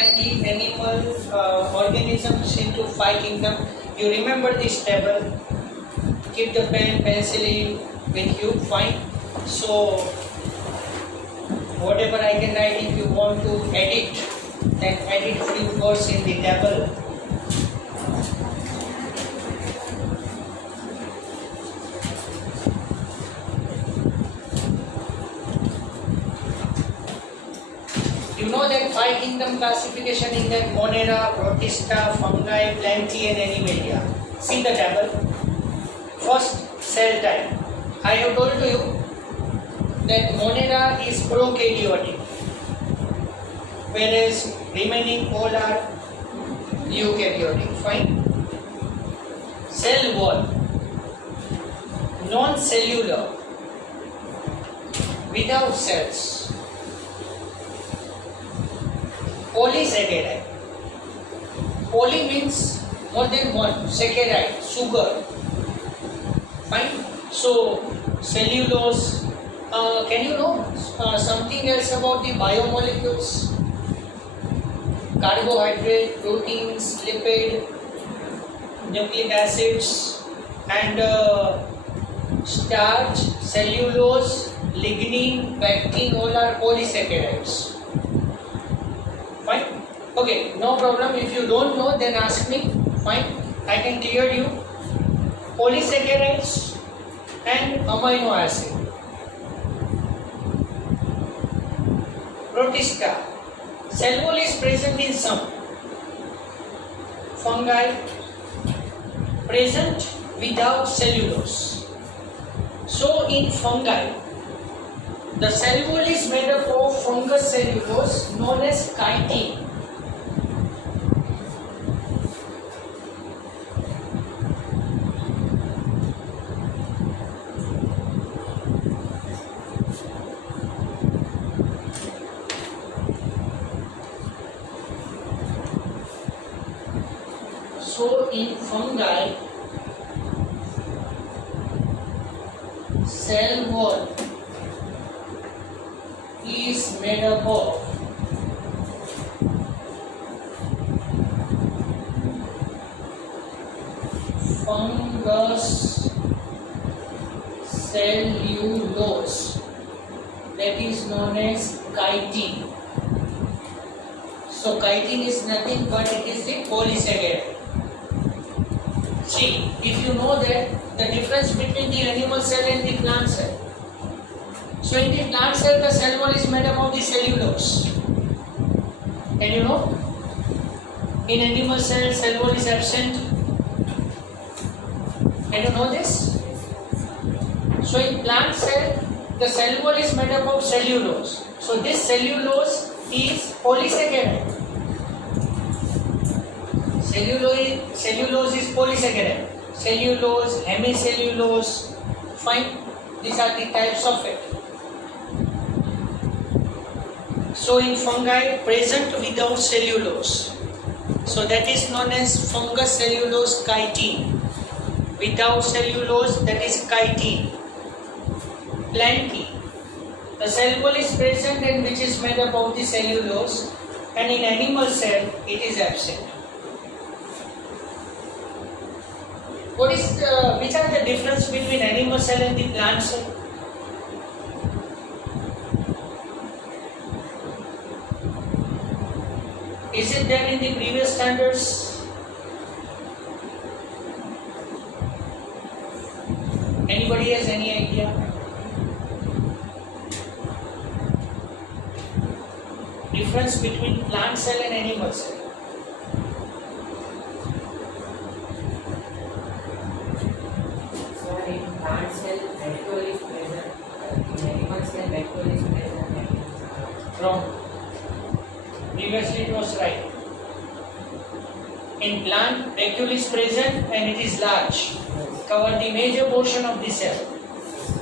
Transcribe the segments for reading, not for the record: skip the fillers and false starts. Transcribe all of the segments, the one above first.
classify the animal organisms into 5 kingdoms. You remember this table. Keep the pen, pencil with you. Fine. So whatever I can write, if you want to edit, then edit few words in the table. You know that 5 kingdom classification in that Monera, Protista, Fungi, Plantae and Animalia. See the table. First, cell type. I have told to you that Monera is prokaryotic, whereas remaining all are eukaryotic. Fine. Cell wall, non-cellular, without cells. Polysaccharide. Poly means more than one. Saccharide, sugar. Fine. So cellulose. Can you know something else about the biomolecules? Carbohydrate, proteins, lipid, nucleic acids, and starch, cellulose, lignin, pectin. All are polysaccharides. Fine. Okay, no problem. If you don't know, then ask me. Fine. I can clear you. Polysaccharides and amino acid. Protista. Cell wall is present in some. Fungi present without cellulose. So in fungi, the cell wall is made up of fungus cellulose known as chitin. So in fungi, cell wall is made up of fungus cellulose, that is known as chitin. So chitin is nothing but it is the polysaccharide. See, if you know that the difference between the animal cell and the plant cell. So in the plant cell, the cell wall is made up of the cellulose. Can you know? In animal cell, cell wall is absent. Can you know this? So in plant cell, the cell wall is made up of cellulose. So this cellulose is polysaccharide. Cellulose is polysaccharide. Cellulose, hemicellulose, fine. These are the types of it. So in fungi, present without cellulose. So that is known as fungus cellulose chitin. Without cellulose, that is chitin. Plantae. The cell wall is present and which is made up of the cellulose, and in animal cell, it is absent. Which are the difference between animal cell and the plant cell? Is it there in the previous standards? Anybody has any idea? Difference between plant cell and animal cell? Plant cell vacuole is present, in animal cell vacuole is present. Wrong. Previously it was right. In plant, vacuole is present and it is large, cover the major portion of the cell.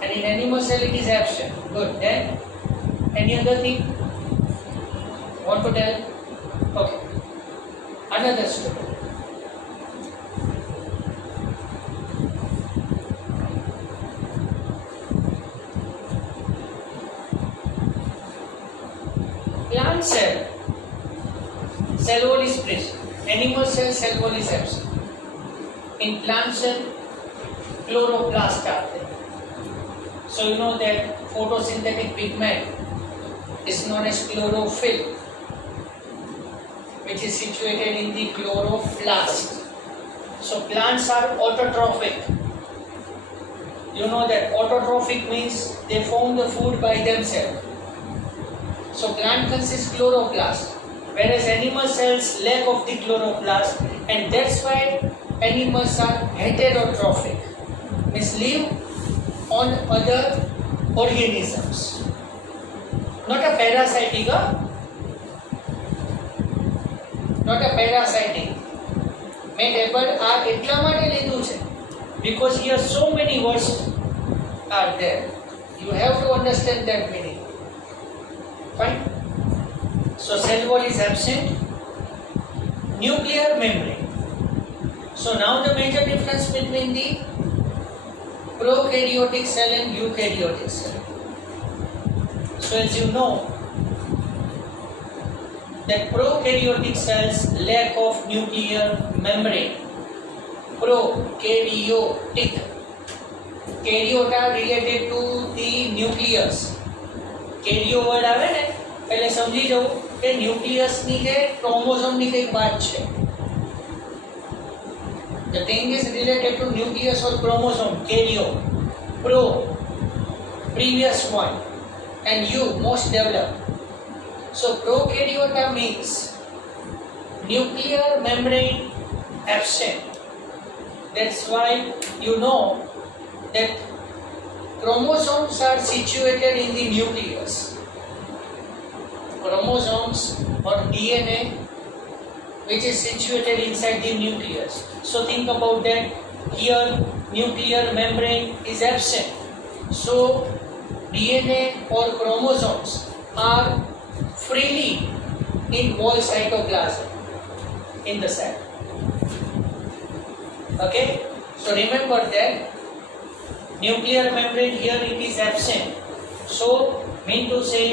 And in animal cell it is absent. Good. Then, any other thing? Want to tell? Okay. Another story. Plant cell cell wall is present. Animal cell, cell wall is absent. In plant cell, chloroplast are there. So you know that photosynthetic pigment is known as chlorophyll, which is situated in the chloroplast. So plants are autotrophic. You know that autotrophic means they form the food by themselves. So plant consists chloroplast, whereas animal cells lack of the chloroplast, and that's why animals are heterotrophic, means live on other organisms. Not a parasitic, not a parasitic. મેં table આ એટલા માટે લીધું છે because here so many words are there. You have to understand that meaning. Fine. So cell wall is absent. Nuclear membrane. So now the major difference between the prokaryotic cell and eukaryotic cell. So as you know that prokaryotic cells lack of nuclear membrane. Prokaryotic. Karyote are related to the nucleus. Karyo word આવે ને એટલે સમજી જવું કે nucleus ની કે chromosome ની કઈક વાત છે. The thing is related to nucleus or chromosome. Karyo. Pro. Previous one. And you, most developed. So prokaryota means nuclear membrane absent. That's why you know that chromosomes are situated in the nucleus. Chromosomes or DNA which is situated inside the nucleus. So think about that. Here nuclear membrane is absent. So DNA or chromosomes are freely in wall cytoplasm in the cell. Okay, so remember that nuclear membrane here it is absent. So mean to say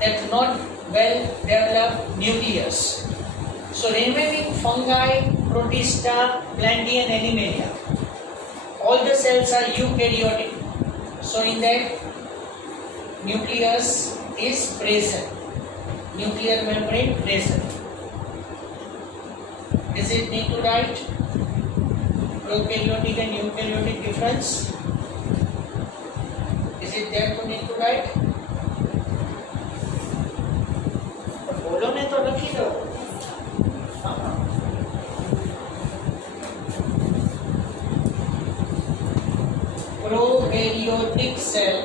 that not well developed nucleus. So remaining fungi, protista, plantae, animalia, all the cells are eukaryotic. So in that nucleus is present, nuclear membrane present. Is it need to write prokaryotic and eukaryotic difference? Is it there to need to write? बोलो ने तो लिखी दो. Prokaryotic cell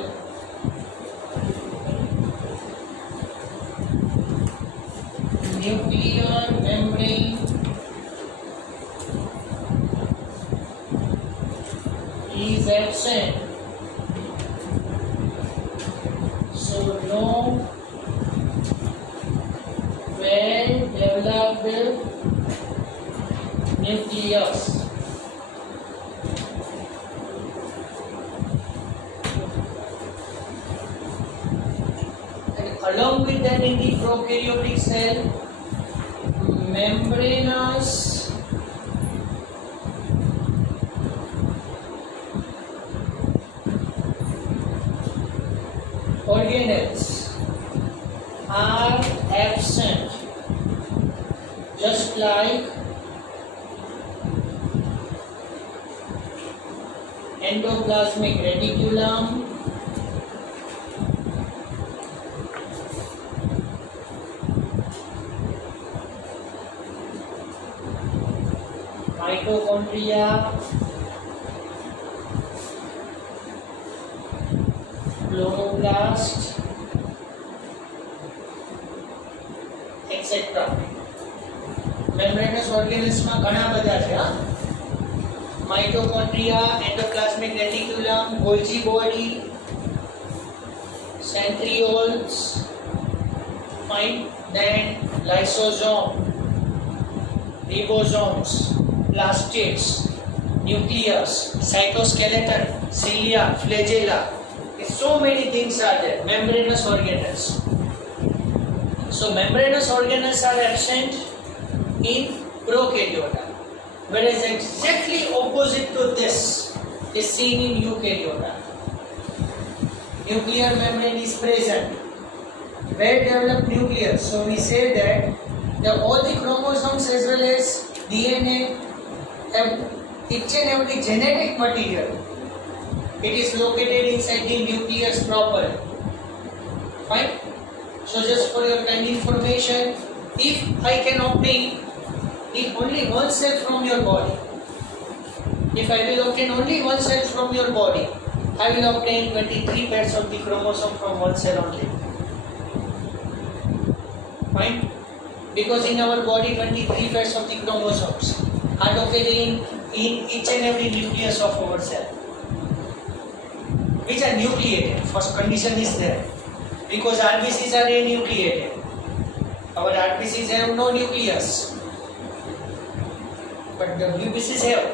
nuclear membrane is absent, so no well developed nucleus. And along with that in the prokaryotic cell, membranous organelles are absent, just like endoplasmic reticulum, mitochondria, chloroplast, etc. Membranous organelles માં ઘણા બધા છે. Mitochondria, endoplasmic reticulum, Golgi body, centrioles, fine, then lysosome, ribosomes, plastids, nucleus, cytoskeleton, cilia, flagella. So many things are there, membranous organelles. So membranous organelles are absent in prokaryota, whereas exactly opposite to this is seen in eukaryota. Nuclear membrane is present. Where developed nucleus? So we say that all the chromosomes as well as DNA have each and every genetic material. It is located inside the nucleus proper. Fine. So just for your kind information, if I can obtain only one cell from your body, if I will obtain only one cell from your body, I will obtain 23 pairs of the chromosome from one cell only. Fine? Because in our body 23 pairs of the chromosomes are located in each and every nucleus of our cell, which are nucleated. First condition is there. Because RBCs are anucleated. Our RBCs have no nucleus, but WBCs have.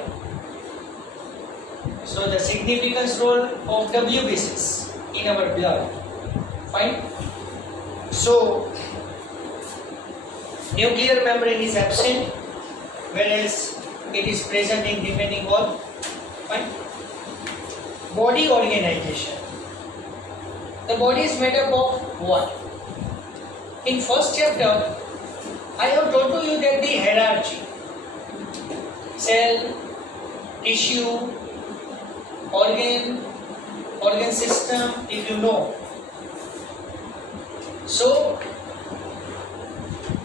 So the significance role of WBCs in our blood. Fine. So nuclear membrane is absent, whereas it is present in remaining all. Fine. Body organization. The body is made up of what? In first chapter, I have told to you that the hierarchy, cell, tissue, organ system, if you know. So,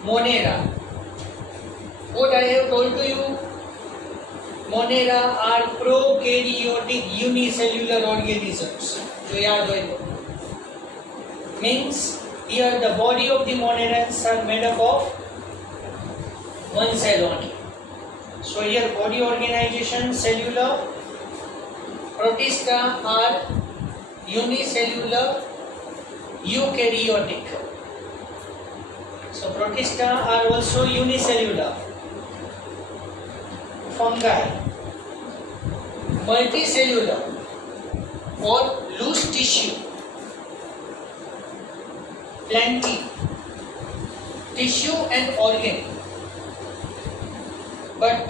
Monera. What I have told to you, Monera are prokaryotic unicellular organisms. जो याद हो means here the body of the monerans are made up of one cell only. So here body organization cellular, protista are unicellular eukaryotic. So protista are also unicellular. Fungi, multicellular or loose tissue. Plenty, tissue and organ, but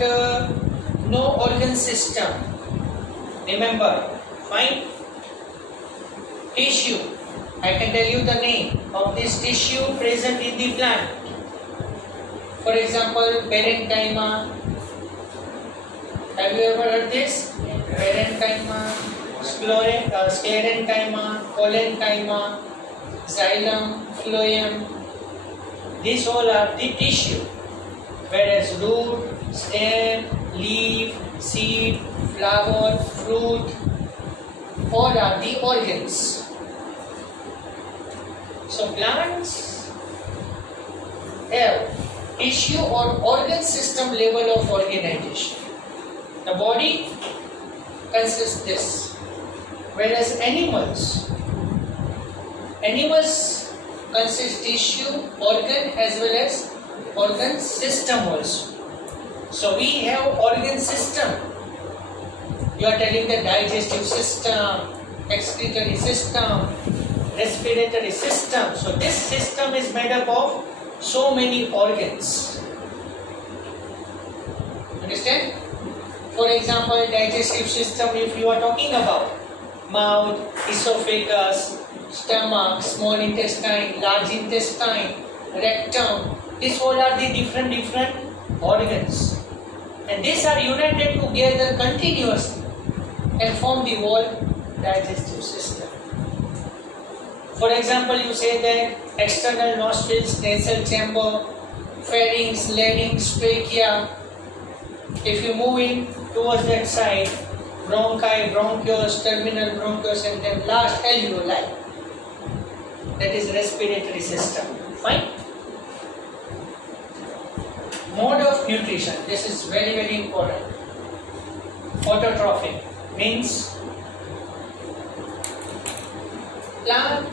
no organ system. Remember, fine. Tissue, I can tell you the name of this tissue present in the plant. For example, parenchyma. Have you ever heard this? Parenchyma, sclerenchyma, collenchyma, xylem, phloem. These all are the tissue, whereas root, stem, leaf, seed, flower, fruit, all are the organs. So plants have tissue or organ system level of organization. The body consists this, whereas animals consist tissue, organ as well as organ system also. So we have organ system. You are telling the digestive system, excretory system, respiratory system. So this system is made up of so many organs. Understand? For example, digestive system, if you are talking about mouth, esophagus, stomach, small intestine, large intestine, rectum, these all are the different organs. And these are united together continuously and form the whole digestive system. For example, you say that external nostrils, nasal chamber, pharynx, larynx, trachea. If you move in towards that side, bronchi, bronchus, terminal bronchus, and then last alveoli. That is respiratory system. Fine. Mode of nutrition. This is very important. Autotrophic means plant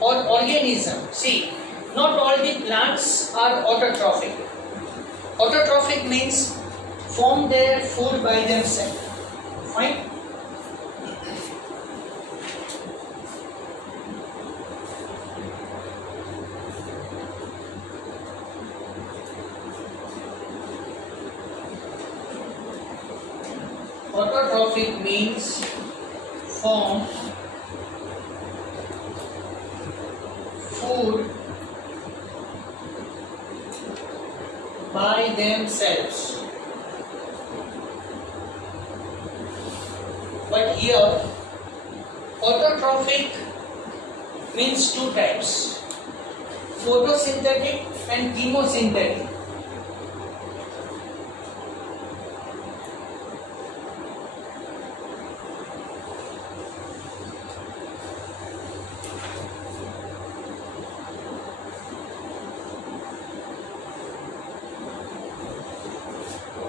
or organism. See, not all the plants are autotrophic. Autotrophic means form their food by themselves. Fine. Autotrophic means form food by themselves. But here autotrophic means two types, photosynthetic and chemosynthetic.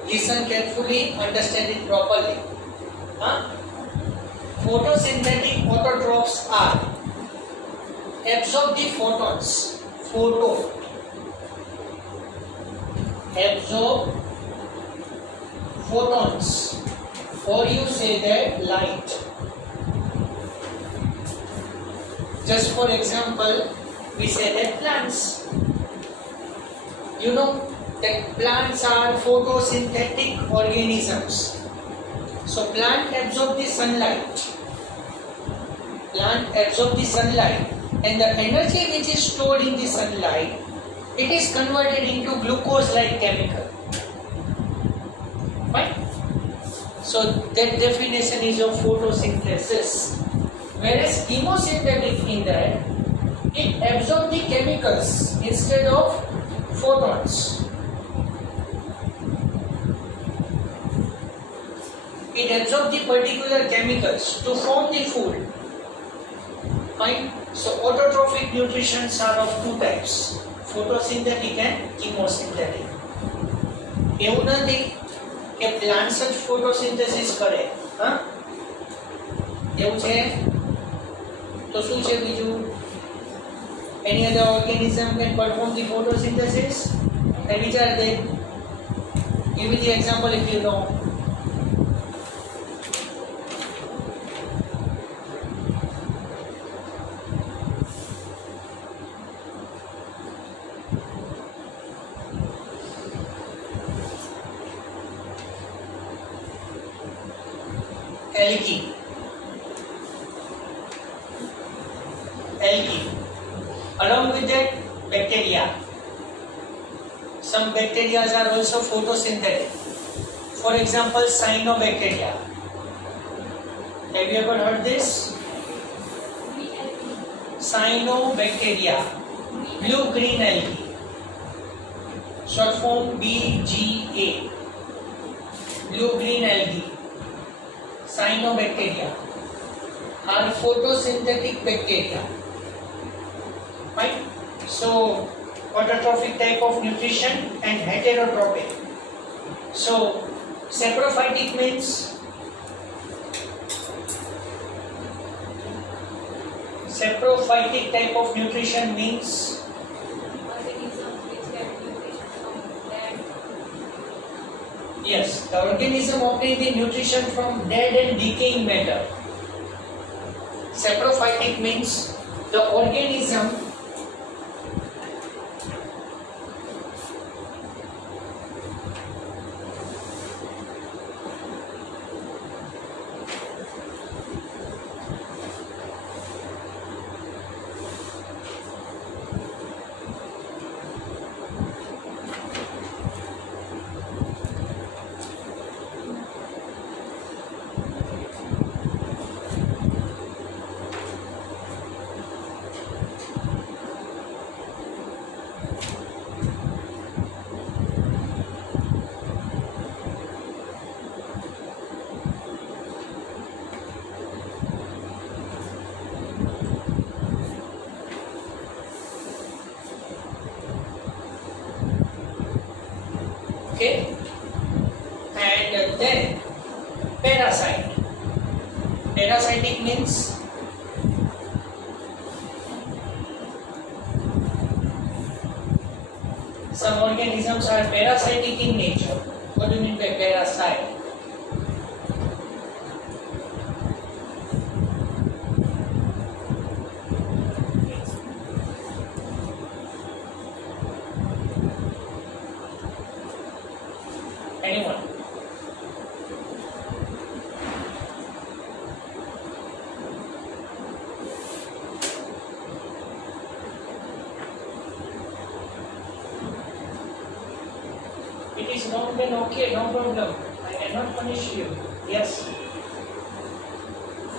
Listen carefully, understand it properly. Photosynthetic autotrophs are absorb the photons, absorb photons, or you say that light. Just for example, we say that plants. You know that plants are photosynthetic organisms. So plant absorb the sunlight. Plant absorb the sunlight, and the energy which is stored in the sunlight, it is converted into glucose-like chemical. Fine. So that definition is of photosynthesis. Whereas chemosynthetic, in that it absorbs the chemicals instead of photons. It absorbs the particular chemicals to form the food. Fine. So autotrophic nutritions are of two types, photosynthetic and chemosynthetic. એવું નથી કે plants જ photosynthesis કરે, એવું છે તો શું છે બીજું? Any other organism can perform the photosynthesis? And which are they? Give me the example if you know. Algae. Along with that, bacteria. Some bacteria are also photosynthetic. For example, cyanobacteria. Have you ever heard this? Cyanobacteria. Blue-green algae. Short form BGA. Blue-green algae. Cyanobacteria are photosynthetic bacteria. Right? So, autotrophic type of nutrition and heterotrophic. So, saprophytic means saprophytic type of nutrition means yes, the organism obtains the nutrition from dead and decaying matter. Saprophytic means the organism okay, and then parasite. Parasitic means some organisms are parasitic in nature. What do you mean by parasite? Anyone? It is wrong, then okay, no problem. I cannot punish you. Yes.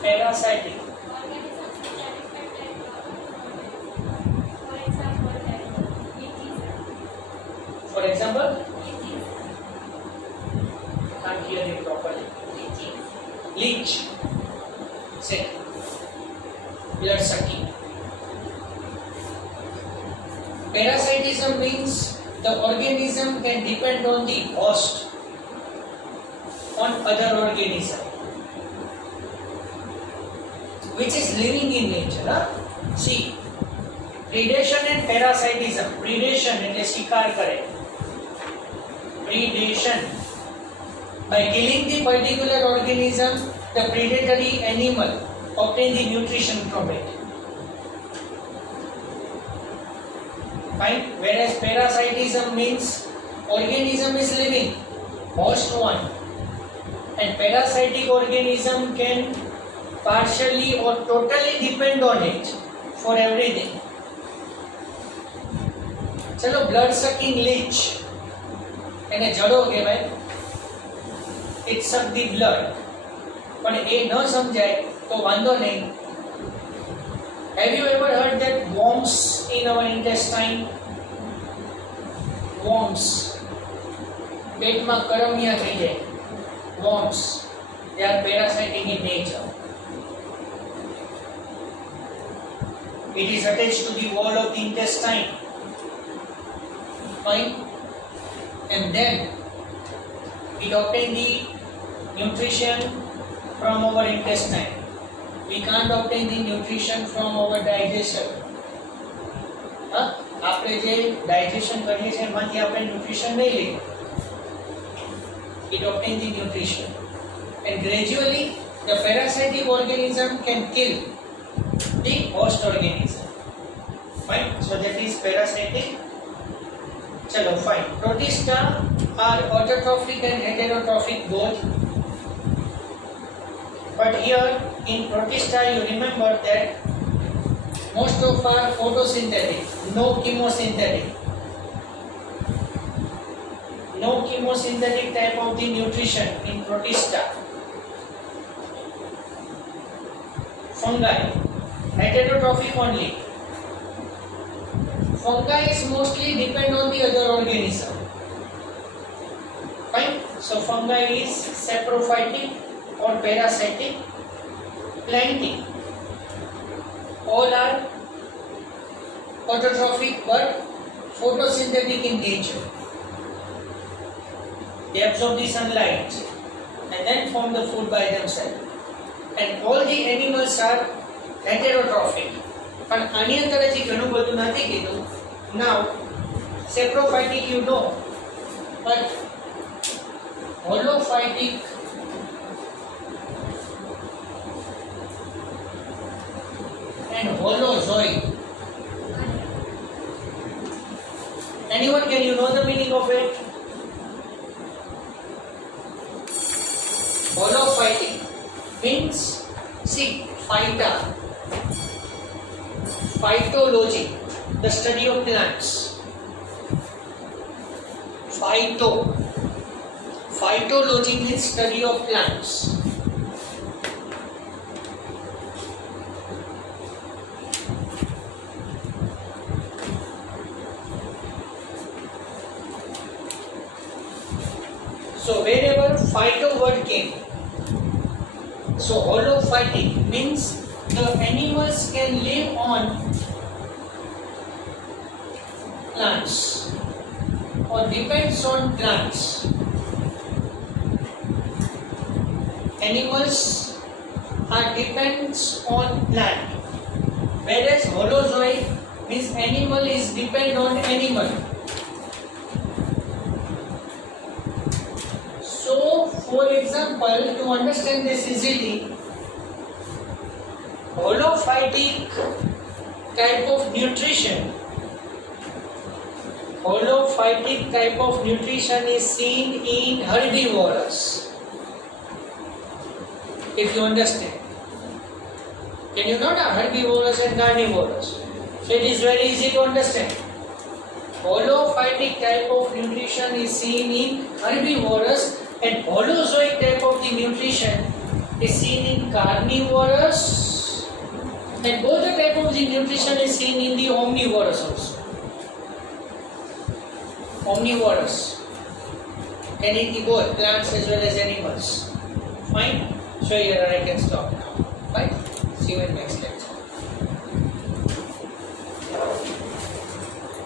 Parasitic. For example, can't hear it properly. Leech. Say. Blood sucking. Parasitism means the organism can depend on the host, on other organism, which is living in nature. Huh? See, predation and parasitism. Predation એટલે શિકાર કરે. Predation. By killing the particular organism, the predatory animal obtain the nutrition from it. Fine. Whereas parasitism means organism is living, host one, and parasitic organism can partially or totally depend on it for everything. चलो blood sucking leech એને જડો કહેવાય. It suck the blood. પણ એ ન સમજાય તો વાંધો નહીં. Have you ever heard that worms in our intestine? Worms. પેટમાં કરમિયા થઈ જાય. Worms. They are parasitic in nature. It is attached to the wall of the intestine. Fine. And then it obtain the nutrition from our intestine. We can't obtain the nutrition from our digestion. આપણે જે digestion કરીએ છીએ એમાંથી આપણે nutrition નહીં લઈએ. It obtains the nutrition, and gradually the parasitic organism can kill the host organism. Fine. So that is parasitic. Chalo, fine. Protista are autotrophic and heterotrophic both. But here in Protista, you remember that most of are photosynthetic, no chemosynthetic. No chemosynthetic type of the nutrition in Protista. Fungi, heterotrophic only. Fungi is mostly depend on the other organism. Fine. So fungi is saprophytic or parasitic. Plantae, all are autotrophic but photosynthetic in nature. They absorb the sunlight and then form the food by themselves. And all the animals are heterotrophic. પણ આની અંદર હજી ઘણું બધું નથી કીધું. Now, saprophytic you know, but holophytic and holozoid. Anyone, can you know the meaning of it? Holophytic means, see, phyta, phytology, the study of plants. Phytology means study of plants. So wherever phyto word came, so holophytic means the animals can live on plants or depends on plants. Animals are depends on plant, whereas holozoid means animal is depend on animal. So, for example, to understand this easily, holophytic type of nutrition is seen in herbivores. If you understand, can you know herbivores and carnivores? So it is very easy to understand. Holophytic type of nutrition is seen in herbivorous and holozoic type of the nutrition is seen in carnivorous, and both the type of the nutrition is seen in the omnivorous also. Omnivorous, can eat the both plants as well as animals. Fine. So here I can stop now. Fine. See you in next lecture.